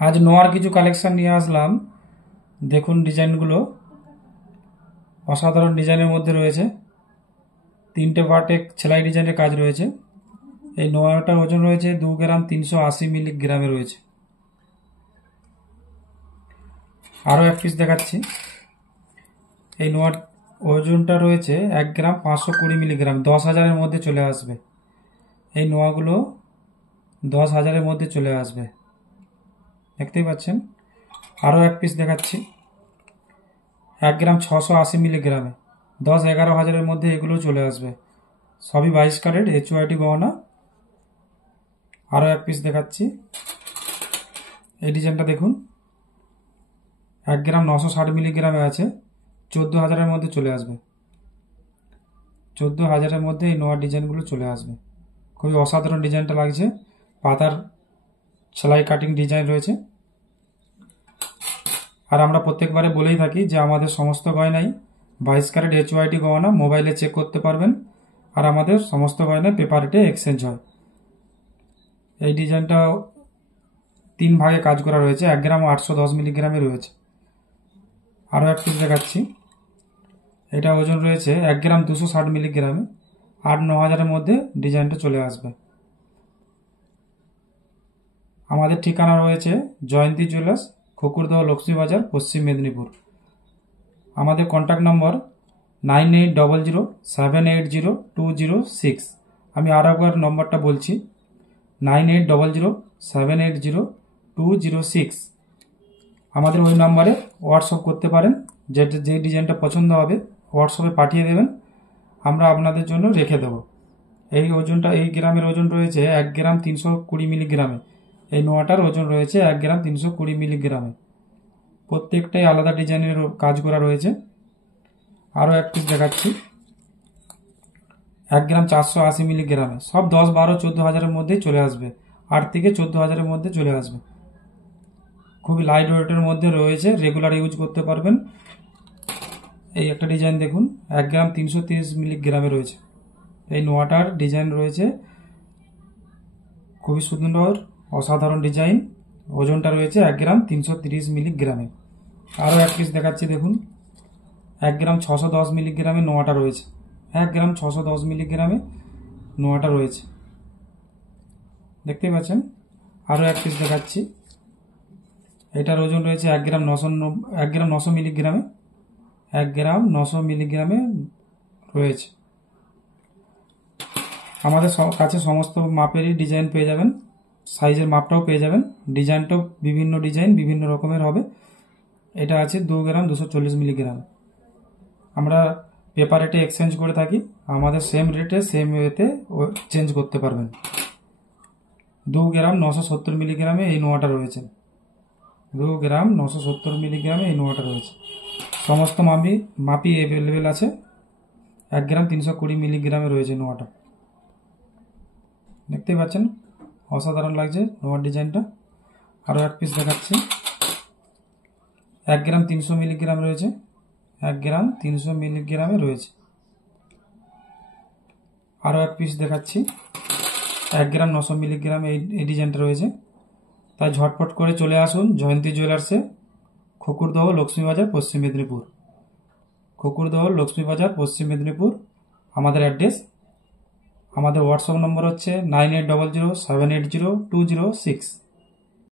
আজ নোয়ার কিছু কালেকশন নিয়ে আসলাম। দেখুন ডিজাইনগুলো অসাধারণ ডিজাইনের মধ্যে রয়েছে। 3টে পার্টে সেলাই ডিজাইনের কাজ রয়েছে। এই নোয়াটার ওজন রয়েছে 2 গ্রাম 380 মিলিগ্রামে রয়েছে। আরও এক পিস দেখাচ্ছি। এই নোয়ার ওজনটা রয়েছে 1 গ্রাম 520 মিলিগ্রাম, 10,000-এর মধ্যে চলে আসবে। এই নোয়াগুলো 10,000-এর মধ্যে চলে আসবে, দেখতেই পাচ্ছেন। আরও এক পিস দেখাচ্ছি 1 গ্রাম 680 মিলিগ্রামে, 10-11 হাজারের মধ্যে এগুলো চলে আসবে। সবই 22 ক্যারেট HYT গহনা। আরও এক পিস দেখাচ্ছি। এই ডিজাইনটা দেখুন, 1 গ্রাম 960 মিলিগ্রামে আছে, 14,000-এর মধ্যে চলে আসবে। 14,000-এর মধ্যে এই নোয়ার ডিজাইনগুলো চলে আসবে। খুবই অসাধারণ ডিজাইনটা লাগছে। পাতার সেলাই কাটিং ডিজাইন রয়েছে। আর আমরা প্রত্যেকবারে বলেই থাকি যে আমাদের সমস্ত গয়নাই 22 ক্যারেট HYT গহনা, মোবাইলে চেক করতে পারবেন। আর আমাদের সমস্ত গয়নায় পেপার রেটে এক্সচেঞ্জ হয়। এই ডিজাইনটা 3 ভাগে কাজ করা রয়েছে, 1 গ্রাম 810 মিলিগ্রামে রয়েছে। আরও এক পিস দেখাচ্ছি। এটা ওজন রয়েছে 1 গ্রাম 260 মিলিগ্রামে, 8-9 হাজারের মধ্যে ডিজাইনটা চলে আসবে। আমাদের ঠিকানা রয়েছে জয়ন্তী জুয়েলার্স, খকুরদহ, লক্ষ্মীবাজার, পশ্চিম মেদিনীপুর। আমাদের কন্ট্যাক্ট নম্বর 9800780206। আমি আরও একবার নম্বরটা বলছি, 9800780206। আমাদের ওই নম্বরে হোয়াটসঅ্যাপ করতে পারেন। যে ডিজাইনটা পছন্দ হবে হোয়াটসঅ্যাপে পাঠিয়ে দেবেন, আমরা আপনাদের জন্য রেখে দেব। এই ওজনটা, এই গ্রামের ওজন রয়েছে 1 গ্রাম 320 মিলিগ্রামে। এই নোয়াটার ওজন রয়েছে 1 গ্রাম 320 মিলিগ্রামে। প্রত্যেকটাই আলাদা ডিজাইনের কাজ করা রয়েছে। আরও এক পিস দেখাচ্ছি 1 গ্রাম 480 মিলিগ্রামে। সব 10, 12, 14 হাজারের মধ্যেই চলে আসবে। 8 থেকে 14 হাজারের মধ্যে চলে আসবে। খুবই লাইট ওয়েটের মধ্যে রয়েছে, রেগুলার ইউজ করতে পারবেন। এই একটা ডিজাইন দেখুন, 1 গ্রাম 330 মিলিগ্রামে রয়েছে। এই নোয়াটার ডিজাইন রয়েছে খুবই সুন্দর, অসাধারণ ডিজাইন। ওজনটা রয়েছে 1 গ্রাম 330 মিলিগ্রামে। আরও এক পিস দেখাচ্ছি দেখুন, 1 গ্রাম 610 মিলিগ্রামে নোয়াটা রয়েছে। 1 গ্রাম 610 মিলিগ্রামে নোয়াটা রয়েছে, দেখতে পাচ্ছেন। আরও এক পিস দেখাচ্ছি। এটার ওজন রয়েছে 1 গ্রাম 900 মিলিগ্রামে। 1 গ্রাম 900 মিলিগ্রামে রয়েছে। আমাদের কাছে সমস্ত মাপেরই ডিজাইন পেয়ে যাবেন, সাইজের মাপটাও পেয়ে যাবেন। ডিজাইনটাও বিভিন্ন ডিজাইন বিভিন্ন রকমের হবে। এটা আছে 2 গ্রাম 240 মিলিগ্রাম। আমরা পেপার রেটে এক্সচেঞ্জ করে থাকি, আমাদের সেম রেটে সেম ওয়েতে চেঞ্জ করতে পারবেন। 2 গ্রাম 970 মিলিগ্রামে এই নোয়াটা রয়েছে। 2 গ্রাম 970 মিলিগ্রামে এই নোয়াটা রয়েছে। সমস্ত মাপই অ্যাভেলেবেল আছে। 1 গ্রাম 320 মিলিগ্রামে রয়েছে নোয়াটা, দেখতেই পাচ্ছেন। অসাধারণ লাগছে নোয়ার ডিজাইনটা। আরও এক পিস দেখাচ্ছি, 1 গ্রাম 300 মিলিগ্রাম রয়েছে। 1 গ্রাম 300 মিলিগ্রামে রয়েছে। আরও এক পিস দেখাচ্ছি, 1 গ্রাম 900 মিলিগ্রাম এই ডিজাইনটা রয়েছে। তাই ঝটপট করে চলে আসুন জয়ন্তী জুয়েলার্সে, খকুরদহ, লক্ষ্মীবাজার, পশ্চিম মেদিনীপুর। খকুরদহ, লক্ষ্মীবাজার, পশ্চিম মেদিনীপুর আমাদের অ্যাড্রেস। আমাদের হোয়াটসঅ্যাপ নম্বর হচ্ছে 9800780206।